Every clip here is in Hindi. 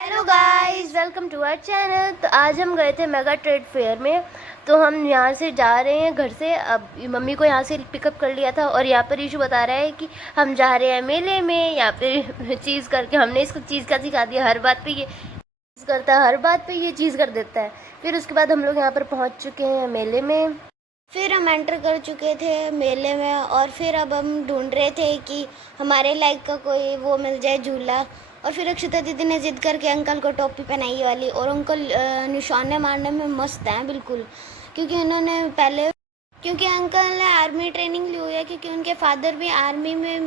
Hello guys, welcome to our channel. तो आज हम गए थे मेगा ट्रेड फेयर में। तो हम यहाँ से जा रहे हैं घर से। अब मम्मी को यहाँ से पिकअप कर लिया था और यहाँ पर ईशू बता रहा है कि हम जा रहे हैं मेले में। यहाँ पे चीज़ करके हमने इसको चीज़ का सिखा दिया। हर बात पे ये चीज़ करता है, हर बात पे ये चीज़ कर देता है। फिर उसके बाद हम लोग यहाँ पर पहुँच चुके हैं मेले में। फिर हम एंटर कर चुके थे मेले में और फिर अब हम ढूंढ रहे थे कि हमारे लाइक का कोई वो मिल जाए झूला। और फिर अक्षता दीदी ने जिद करके अंकल को टोपी पहनाई वाली, और अंकल निशाने मारने में मस्त हैं बिल्कुल, क्योंकि उन्होंने पहले क्योंकि अंकल ने आर्मी ट्रेनिंग ली हुई है, क्योंकि उनके फादर भी आर्मी में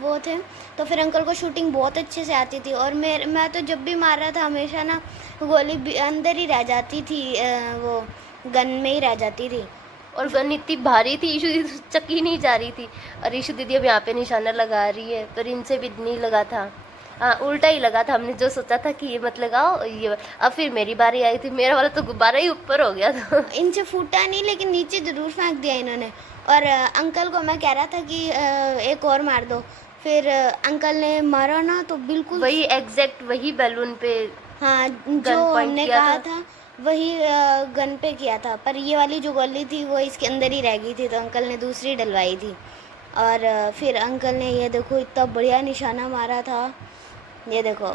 वो थे। तो फिर अंकल को शूटिंग बहुत अच्छे से आती थी, और मैं तो जब भी मार रहा था हमेशा ना गोली अंदर ही रह जाती थी, वो गन में ही रह जाती थी। और गन इतनी भारी थी, ईशू दीदी चक्की नहीं जा रही थी। और ईशू दीदी अब यहाँ पे निशाना लगा रही है, पर इनसे भी नहीं लगा था। हाँ, उल्टा ही लगा था। हमने जो सोचा था कि ये मत लगाओ, ये अब फिर मेरी बारी आई थी। मेरा वाला तो गुब्बारा ही ऊपर हो गया था। इनसे फूटा नहीं, लेकिन नीचे ज़रूर फेंक दिया इन्होंने। और अंकल को मैं कह रहा था कि एक और मार दो। फिर अंकल ने मारा ना तो बिल्कुल वही एग्जैक्ट वही बैलून पे हाँ, गन जो पॉइंट हमने किया कहा था। था वही गन पे किया था। पर ये वाली जो गोली थी वो इसके अंदर ही रह गई थी, तो अंकल ने दूसरी डलवाई थी। और फिर अंकल ने ये देखो इतना बढ़िया निशाना मारा था। ये देखो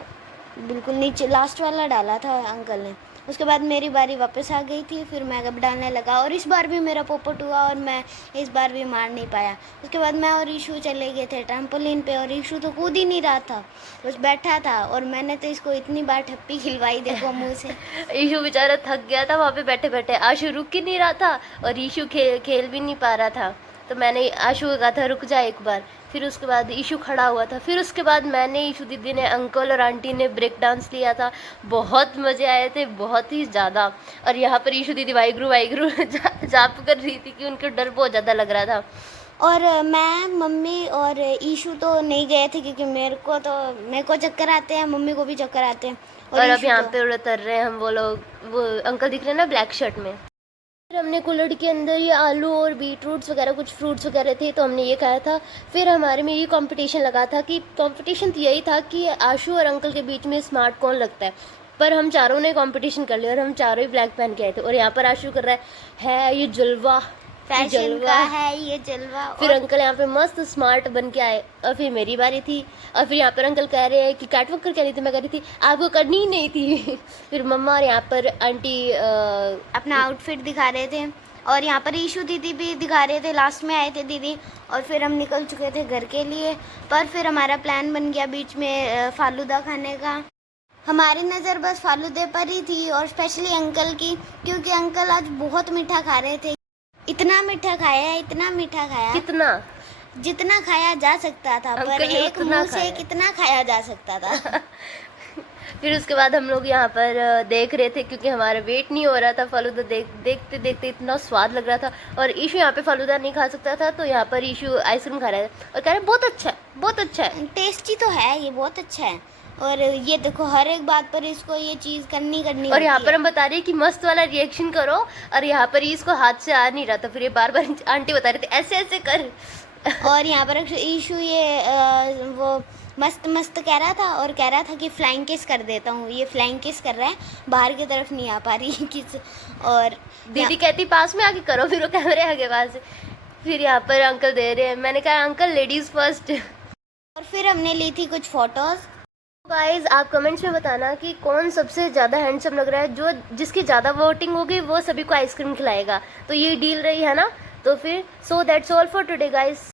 बिल्कुल नीचे लास्ट वाला डाला था अंकल ने। उसके बाद मेरी बारी वापस आ गई थी, फिर मैं अब डालने लगा, और इस बार भी मेरा पोपट हुआ और मैं इस बार भी मार नहीं पाया। उसके बाद मैं और ईशू चले गए थे ट्रैम्पोलिन पे, और ईशू तो कूद ही नहीं रहा था, बस बैठा था। और मैंने तो इसको इतनी बार ठप्पी खिलवाई देखो मुँह से। ईशू बेचारा थक गया था वहाँ पे बैठे बैठे। आशु रुक ही नहीं रहा था और ईशू खेल भी नहीं पा रहा था। तो मैंने आशु को कहा था रुक जा एक बार। फिर उसके बाद ईशू खड़ा हुआ था। फिर उसके बाद मैंने, ईशू दीदी ने, अंकल और आंटी ने ब्रेक डांस लिया था। बहुत मज़े आए थे, बहुत ही ज़्यादा। और यहाँ पर ईशू दीदी वाहिगुरु वाहिगुरु जाप कर रही थी कि उनको डर बहुत ज़्यादा लग रहा था। और मैं, मम्मी और ईशू तो नहीं गए थे, क्योंकि मेरे को चक्कर आते हैं, मम्मी को भी चक्कर आते हैं। और अब ईशू यहाँ तो पे उतर रहे हैं हम। वो लोग, वो अंकल दिख रहे हैं ना ब्लैक शर्ट में। फिर हमने कुल्हड़ के अंदर ये आलू और बीटरूट्स वगैरह, कुछ फ्रूट्स वगैरह थे, तो हमने ये खाया था। फिर हमारे में ये कंपटीशन लगा था कि कंपटीशन तो यही था कि आशु और अंकल के बीच में स्मार्ट कौन लगता है। पर हम चारों ने कंपटीशन कर लिया और हम चारों ही ब्लैक पहन के आए थे। और यहाँ पर आशु कर रहा है ये जलवा, फैशन का है ये जलवा। फिर अंकल यहाँ पे मस्त स्मार्ट बन के आए। और फिर मेरी बारी थी। और फिर यहाँ पर अंकल कह रहे हैं कि कैटवॉक करके आनी थी। मैं कह रही थी आपको करनी ही नहीं थी। फिर मम्मा और यहाँ पर आंटी अपना आउटफिट दिखा रहे थे, और यहाँ पर ईशू दीदी भी दिखा रहे थे, लास्ट में आए थे दीदी। और फिर हम निकल चुके थे घर के लिए। पर फिर हमारा प्लान बन गया बीच में फालूदा खाने का। हमारी नज़र बस फालूदे पर ही थी, और स्पेशली अंकल की, क्योंकि अंकल आज बहुत मीठा खा रहे थे। इतना मीठा खाया, इतना मीठा खाया, कितना जितना खाया जा सकता था, पर अंकल ने एक उतना मुंह से खाया। कितना खाया जा सकता था। फिर उसके बाद हम लोग यहाँ पर देख रहे थे, क्योंकि हमारा वेट नहीं हो रहा था। फालूदा देखते देखते इतना स्वाद लग रहा था। और ईशू यहाँ पे फालूदा नहीं खा सकता था, तो यहाँ पर ईशू आइसक्रीम खा रहा है और कह रहे बहुत अच्छा है, बहुत अच्छा है। टेस्टी तो है, ये बहुत अच्छा है। और ये देखो हर एक बात पर इसको ये चीज़ करनी और यहाँ होती पर है। हम बता रहे हैं कि मस्त वाला रिएक्शन करो। और यहाँ पर इसको हाथ से आ नहीं रहा था। फिर ये बार बार आंटी बता रहे थे ऐसे ऐसे कर। और यहाँ पर ईशू ये वो मस्त मस्त कह रहा था, और कह रहा था कि फ्लाइंग किस कर देता हूँ। ये फ्लाइंग किस कर रहा है, बाहर की तरफ नहीं आ पा रही किस। और दीदी कहती पास में आके करो, फिर वो कैमरे आगे पास। फिर यहाँ पर अंकल दे रहे हैं। मैंने कहा अंकल लेडीज फर्स्ट। और फिर हमने ली थी कुछ फोटोज़। गाइज आप कमेंट्स में बताना कि कौन सबसे ज़्यादा हैंडसम लग रहा है। जो जिसकी ज़्यादा वोटिंग होगी वो सभी को आइसक्रीम खिलाएगा। तो ये डील रही है ना। तो फिर so that's all for today guys.